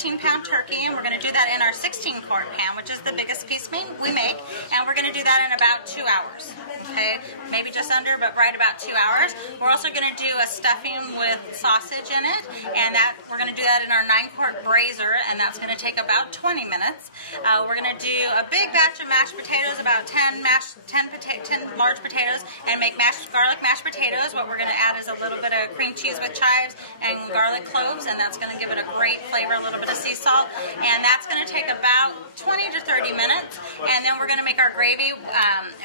15-pound turkey, and we're going to do that in our 16-quart pan, which is the biggest piece we make, and we're going to do that in about 2 hours. Okay, maybe just under, but right about 2 hours. We're also going to do a stuffing with sausage in it, and that we're going to do that in our 9-quart brazier, and that's going to take about 20 minutes. We're going to do a big batch of mashed potatoes, about 10 large potatoes, and make garlic mashed potatoes. What we're going to add is a little bit of cream cheese with chives and garlic cloves, and that's going to give it a great flavor, a little bit of sea salt, and that's going to take about 20 to 30 minutes. And then we're going to make our gravy,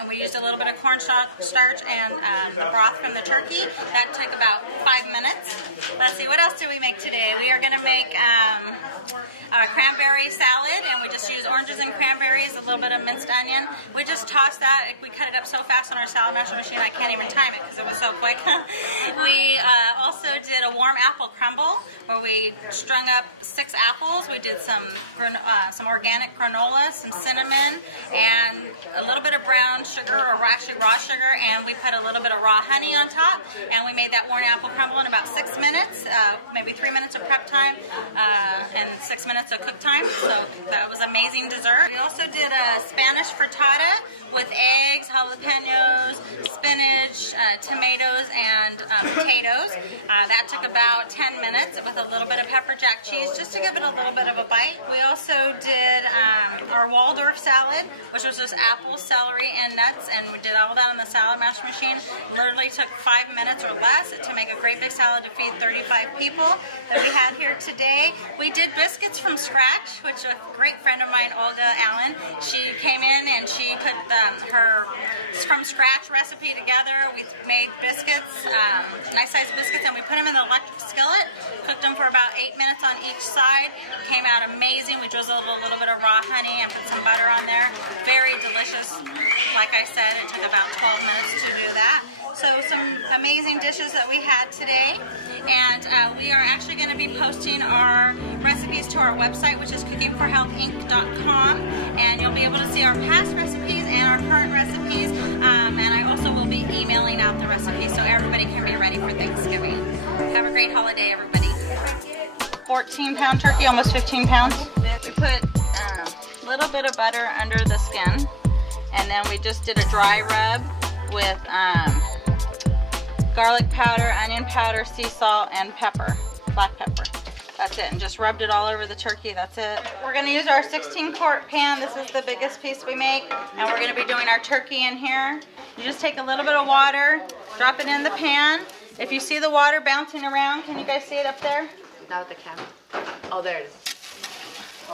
and we used a little bit of cornstarch and the broth from the turkey. That took about 5 minutes. Let's see, what else do we make today? We are going to make a cranberry salad, and we just use oranges and cranberries, a little bit of minced onion. We just toss that. We cut it up so fast on our salad masher machine I can't even time it because it was so quick. We also did a warm apple crumble where we strung up 6 apples. We did some organic granola, some cinnamon, and a little bit of brown sugar, or actually raw sugar, and we put a little bit of raw honey on top, and we made that warm apple crumble in about 6 minutes, maybe 3 minutes of prep time, and 6 minutes of cook time. So that was amazing dessert. We also did a Spanish frittata with eggs, jalapenos, spinach, tomatoes, and potatoes. That took about 10 minutes with a little bit of pepper jack cheese just to give it a little bit of a bite. We also did our Waldorf salad, which was just apples, celery, and nuts, and we did all that on the salad masher machine. Literally took 5 minutes or less to make a great big salad to feed 35 people that we had here today. We did biscuits from scratch, which a great friend of mine, Olga Allen, she came in and she put her from scratch recipe together. We made biscuits, nice sized biscuits, and we put them in the electric skillet, cooked them for about 8 minutes on each side. Came out amazing. We drizzled a little bit of raw honey and put some butter on there. Very delicious. Like I said, it took about 12 minutes to do that. So some amazing dishes that we had today, and we are actually going to be posting our recipes to our website, which is cookingforhealthinc.com, and you'll be able to see our past recipes and our current recipes, and I also will be emailing out the recipes so everybody can be ready for Thanksgiving. Have a great holiday, everybody. 14-pound turkey, almost 15 pounds. We put a little bit of butter under the skin, and then we just did a dry rub with garlic powder, onion powder, sea salt, and pepper, black pepper. That's it, and just rubbed it all over the turkey. That's it. We're going to use our 16-quart pan. This is the biggest piece we make, and we're going to be doing our turkey in here. You just take a little bit of water, drop it in the pan. If you see the water bouncing around, can you guys see it up there? Not the camera. Oh, there it is.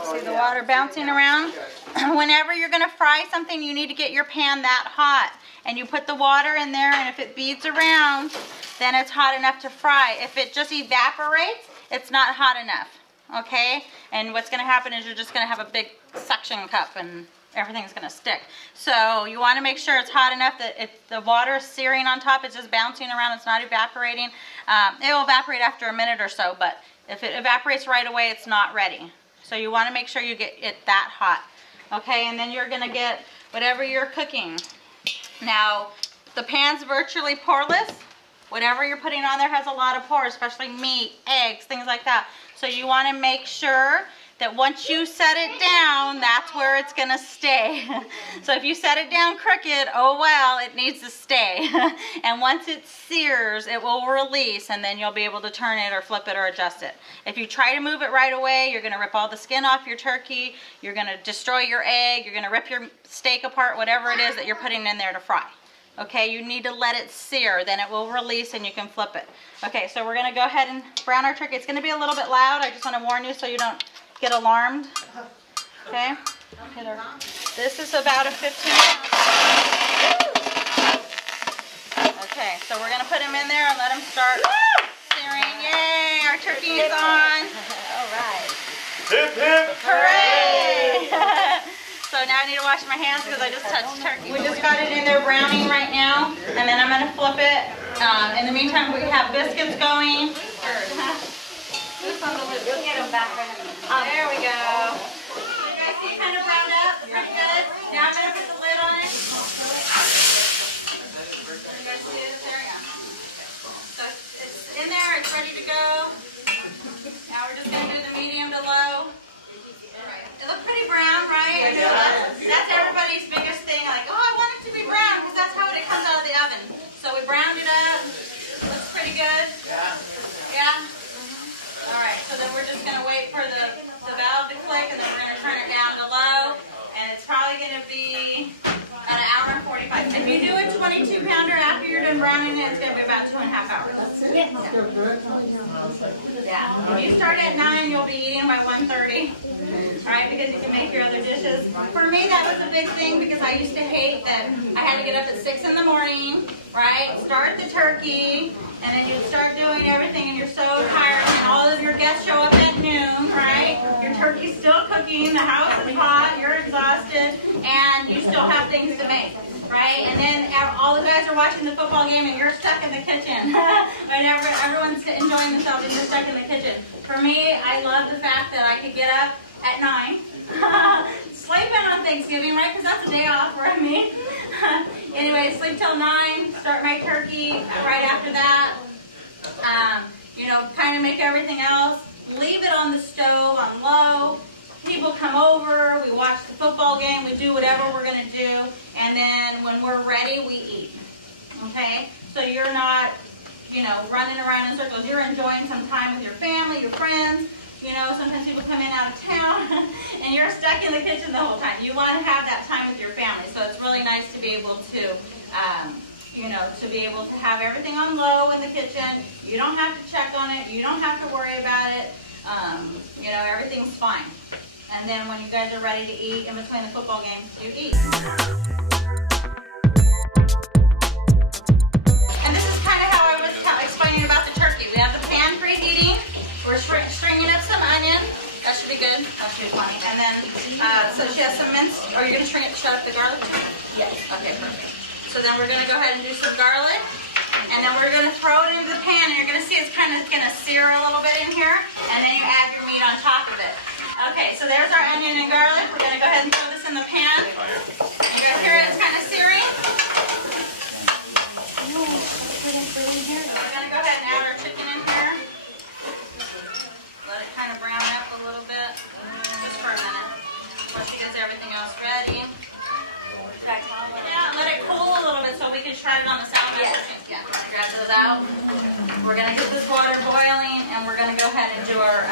See the water bouncing around? Whenever you're going to fry something, you need to get your pan that hot. And you put the water in there, and if it beads around, then it's hot enough to fry. If it just evaporates, it's not hot enough, okay? And what's going to happen is you're just going to have a big suction cup, and everything's going to stick. So you want to make sure it's hot enough that if the water is searing on top, it's just bouncing around, it's not evaporating. It will evaporate after a minute or so, but if it evaporates right away, it's not ready. So you want to make sure you get it that hot, okay? And then you're going to get whatever you're cooking. Now, the pan's virtually poreless. Whatever you're putting on there has a lot of pores, especially meat, eggs, things like that. So you want to make sure that once you set it down, that's where it's going to stay. So if you set it down crooked, oh well, it needs to stay. And once it sears, it will release, and then you'll be able to turn it or flip it or adjust it. If you try to move it right away, you're going to rip all the skin off your turkey, you're going to destroy your egg, you're going to rip your steak apart, whatever it is that you're putting in there to fry. Okay, you need to let it sear, then it will release and you can flip it. Okay, so we're going to go ahead and brown our turkey. It's going to be a little bit loud. I just want to warn you so you don't get alarmed. Okay, this is about a 15-pound. Okay, so we're going to put them in there and let them start searing. Yay, our turkey is on. All right. Hip, hip. Hooray! So now I need to wash my hands because I just touched turkey. We just got it in there browning right now, and then I'm going to flip it. In the meantime, we have biscuits going. We'll get them back. There we go. You guys see it kind of browned up? Pretty good. Now I'm going to put the lid on it. You guys see it? There we go. So it's in there. It's ready to go. Now we're just going to do the medium to low. been browning it, it's going to be about 2.5 hours. Yeah. If you start at 9, you'll be eating by 1:30. All right, because you can make your other dishes. For me, that was a big thing because I used to hate that I had to get up at 6 in the morning, right? Start the turkey, and then you start doing everything, and you're so tired, and all of your guests show up at noon, right? Your turkey's still cooking, the house is hot, you're exhausted, and you still have things to make. Right? And then all the guys are watching the football game and you're stuck in the kitchen. And everyone's enjoying themselves and you're stuck in the kitchen. For me, I love the fact that I could get up at 9. Sleep in on Thanksgiving, right? Because that's a day off for me. Anyway, sleep till 9, start my turkey right after that. You know, kind of make everything else. Leave it on the stove on low. People come over, we watch the football game, we do whatever we're going to do, and then when we're ready, we eat. Okay? So you're not, you know, running around in circles. You're enjoying some time with your family, your friends. You know, sometimes people come in out of town, and you're stuck in the kitchen the whole time. You want to have that time with your family, so it's really nice to be able to, you know, to be able to have everything on low in the kitchen. You don't have to check on it. You don't have to worry about it. You know, everything's fine. And then when you guys are ready to eat in between the football games, you eat. And this is kind of how I was explaining about the turkey. We have the pan preheating. We're stringing up some onion. That should be good. That should be plenty. And then, so she has some minced. Are you going to shred up the garlic? Yes. Okay, perfect. So then we're going to go ahead and do some garlic. And then we're going to throw it into the pan. And you're going to see it's kind of going to sear a little bit in here. And then you add your meat on top of it. Okay, so there's our onion and garlic. We're going to go ahead and throw this in the pan. You guys hear it? It's kind of searing. We're going to go ahead and add our chicken in here. Let it kind of brown up a little bit. Just for a minute. Once she gets everything else ready. Yeah, let it cool a little bit so we can shred it on the salad machine. Yeah, grab those out. We're going to get this water boiling and we're going to go ahead and do our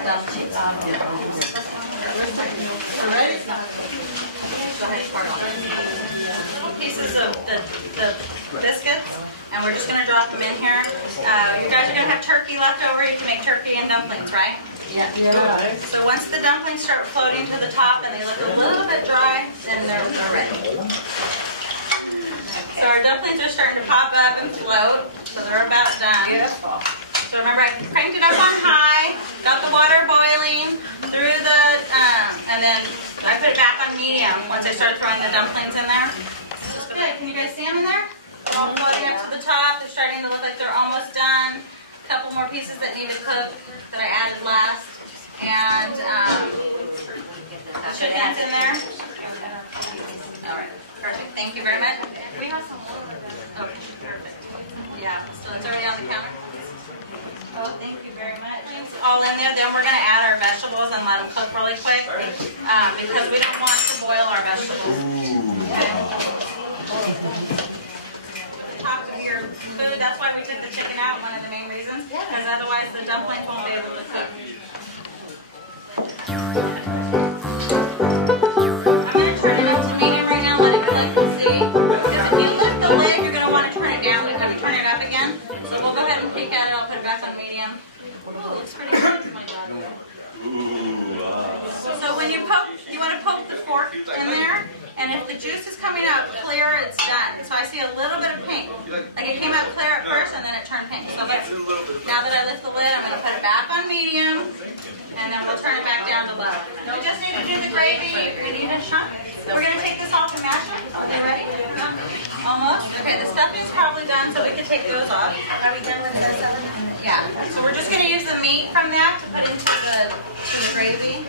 dumplings. Ready? Go ahead and start on. Little pieces of the biscuits, and we're just going to drop them in here. You guys are going to have turkey left over. You can make turkey and dumplings, right? Yeah. So once the dumplings start floating to the top and they look a little bit dry, then they're ready. Okay. So our dumplings are starting to pop up and float, so they're about done. Beautiful. So remember, I cranked it up on high, got the water boiling, threw the, and then I put it back on medium once I started throwing the dumplings in there. Good. Can you guys see them in there? They're all floating up to the top. They're starting to look like they're almost done. A couple more pieces that need to cook that I added last. And the chicken's in there. All right. Perfect. Thank you very much. We have some more. Okay. Perfect. Yeah. So it's already on the counter. Oh, thank you very much. It's all in there. Then we're going to add our vegetables and let them cook really quick because we don't want to boil our vegetables. Okay. The top of your food, that's why we took the chicken out, one of the main reasons, because otherwise the dumplings won't be able to cook. I'm going to turn it up to medium right now, let it cook and see. Because if you lift the lid, you're going to want to turn it down and have you turn it up again. So we'll go ahead and peek at it. I'll put it back on medium. Ooh, it looks pretty good. So when you poke, you want to poke the fork in there, and if the juice is coming out clear, it's done. So I see a little bit of pink. Like it came out clear at first, and then it turned pink. So now that I lift the lid, I'm going to put it back on medium, and then we'll turn it back down to low. We just need to do the gravy. We need a shot. We're going to take this off and mash them. Are they ready? Almost? Okay, the stuffing's probably done, so we can take those off. Are we done with the stuffing? Yeah. So we're just going to use the meat from that to put into the gravy.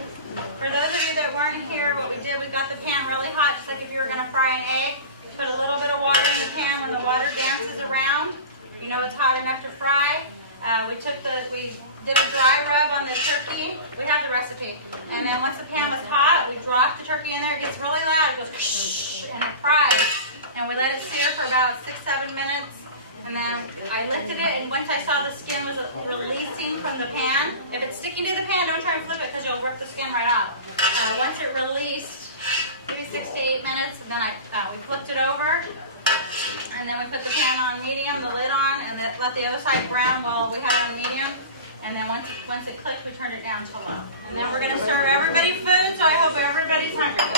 For those of you that weren't here, what we did, we got the pan really hot, just like if you were going to fry an egg. Put a little bit of water in the pan. When the water dances around, you know it's hot enough to fry. We did a dry rub on the turkey. We have the recipe. And then once the pan was hot, we dropped the turkey in there. It gets really loud. It goes whoosh, and it fries. And we let it sear for about 6-7 minutes. And then I lifted it, and once I saw the skin was releasing from the pan, if it's sticking to the pan, don't try and flip it because you'll rip the skin right off. Once it released, maybe 6 to 8 minutes, and then we flipped it over. and then we put the pan on medium, the lid on, and then let the other side brown while we have it on medium. And then once it clicks, we turn it down to low. And then we're going to serve everybody food, so I hope everybody's hungry.